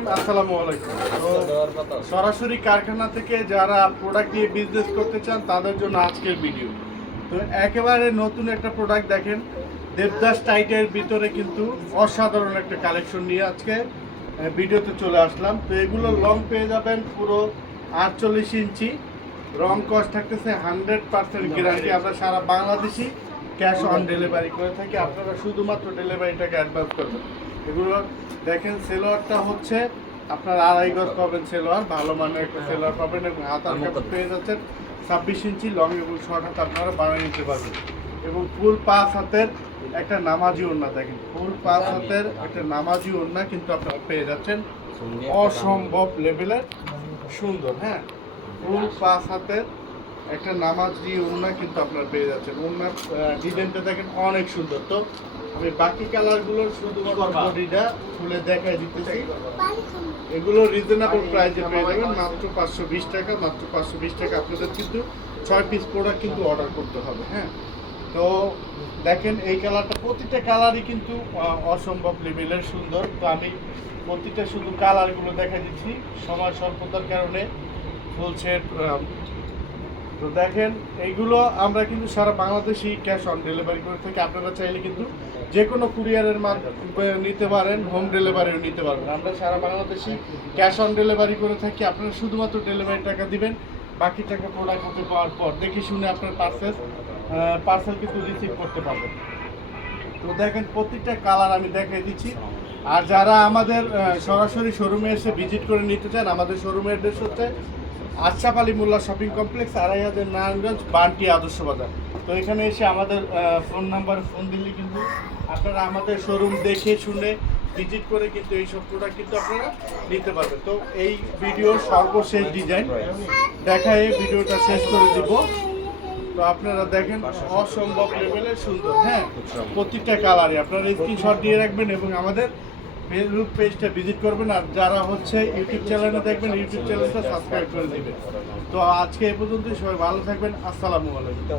রহিম আসসালামু আলাইকুম। সরাসরি কারখানা থেকে যারা প্রোডাক্ট নিয়ে বিজনেস করতে চান তাদের জন্য আজকের ভিডিও তো একেবারে নতুন একটা প্রোডাক্ট দেখেন দেবদাস টাইটের ভিতরে কিন্তু অসাধারণ একটা কালেকশন নিয়ে আজকে ভিডিওতে চলে আসলাম। তো এগুলো লং পেয়ে যাবেন পুরো আটচল্লিশ ইঞ্চি। রং কস্ট থাকতেছে হান্ড্রেড পার্সেন্ট গ্যারান্টি আমরা সারা বাংলাদেশি ক্যাশ অন ডেলিভারি করে থাকি। আপনারা শুধুমাত্র ডেলিভারিটাকে অ্যাডভান্স করবেন এগুলো দেখেন সেলোয়ারটা হচ্ছে আপনার আড়াই গজ পাবেন সেলোয়ার ভালো মানের একটা সেলোয়ার পাবেন এবং হাতার কাপড় পেয়ে যাচ্ছেন ছাব্বিশ ইঞ্চি লং এবং শর্ট হাত আপনারা বানিয়ে নিতে পারবেন। এবং ফুল পাঁচ হাতের একটা নামাজি ওড়না দেখেন। ফুল পাঁচ হাতের একটা নামাজি ওড়না কিন্তু আপনারা পেয়ে যাচ্ছেন। অসম্ভব লেভেলের সুন্দর হ্যাঁ? ফুল পাঁচ হাতের একটা নামাজ দিয়ে ওড়না কিন্তু আপনার পেয়ে যাচ্ছেন ওড়নার ডিজাইনটা দেখেন অনেক সুন্দর। তো আমি বাকি কালারগুলোর শুধুমাত্র বডিটা খুলে দেখাই দিতেছি। এগুলো রিজনেবল প্রাইসে পেয়ে যাবেন। মাত্র পাঁচশো বিশ টাকা মাত্র পাঁচশো বিশ টাকা আপনাদের কিন্তু ছয় পিস প্রোডাক্ট কিন্তু অর্ডার করতে হবে হ্যাঁ? তো দেখেন এই কালারটা প্রতিটা কালারই কিন্তু অসম্ভব লেভেলের সুন্দর। তো আমি প্রতিটা শুধু কালারগুলো দেখা দিচ্ছি। সময় স্বল্পতার কারণে ফুল সেট তো দেখেন, এইগুলো আমরা কিন্তু সারা বাংলাদেশেই ক্যাশ অন ডেলিভারি করে থাকি। আপনারা চাইলে কিন্তু যে কোনো কুরিয়ারের মাধ্যমে নিতে পারেন হোম ডেলিভারিও নিতে পারবেন। আমরা সারা বাংলাদেশি ক্যাশ অন ডেলিভারি করে থাকি। আপনারা শুধুমাত্র ডেলিভারি টাকা দিবেন, বাকি টাকা প্রোডাক্ট হাতে পাওয়ার পর। দেখে শুনে আপনার পার্সেল পার্সেল কিন্তু রিসিভ করতে পারবেন। তো দেখেন প্রত্যেকটা কালার আমি দেখিয়ে দিচ্ছি। আর যারা আমাদের সরাসরি শোরুমে এসে ভিজিট করে নিতে চান, আমাদের শোরুমের অ্যাড্রেস হচ্ছে আশরাফ আলী মোল্লা শপিং কমপ্লেক্স আড়াই হাজার নারায়ণগঞ্জ, বান্টি আদর্শ বাজার। তো এখানে এসে আমাদের ফোন নাম্বারে, ফোন দিলে কিন্তু আপনারা আমাদের শোরুম দেখে, শুনে ভিজিট করে কিন্তু এই সব প্রোডাক্ট কিন্তু আপনারা নিতে পারবেন। তো এই ভিডিওর সর্বশেষ ডিজাইন দেখায় ভিডিওটা শেষ করে দিব। তো আপনারা দেখেন, অসম্ভব লেভেলের সুন্দর হ্যাঁ? প্রত্যেকটা কালারে আপনারা স্ক্রিনশট দিয়ে রাখবেন এবং আমাদের ফেসবুক পেজটা ভিজিট করবেন আর যারা হচ্ছে ইউটিউব চ্যানেলটা দেখবেন ইউটিউব চ্যানেলটা সাবস্ক্রাইব করে দেবেন। তো আজকে এ পর্যন্তই, সবাই ভালো থাকবেন, আসসালামু আলাইকুম।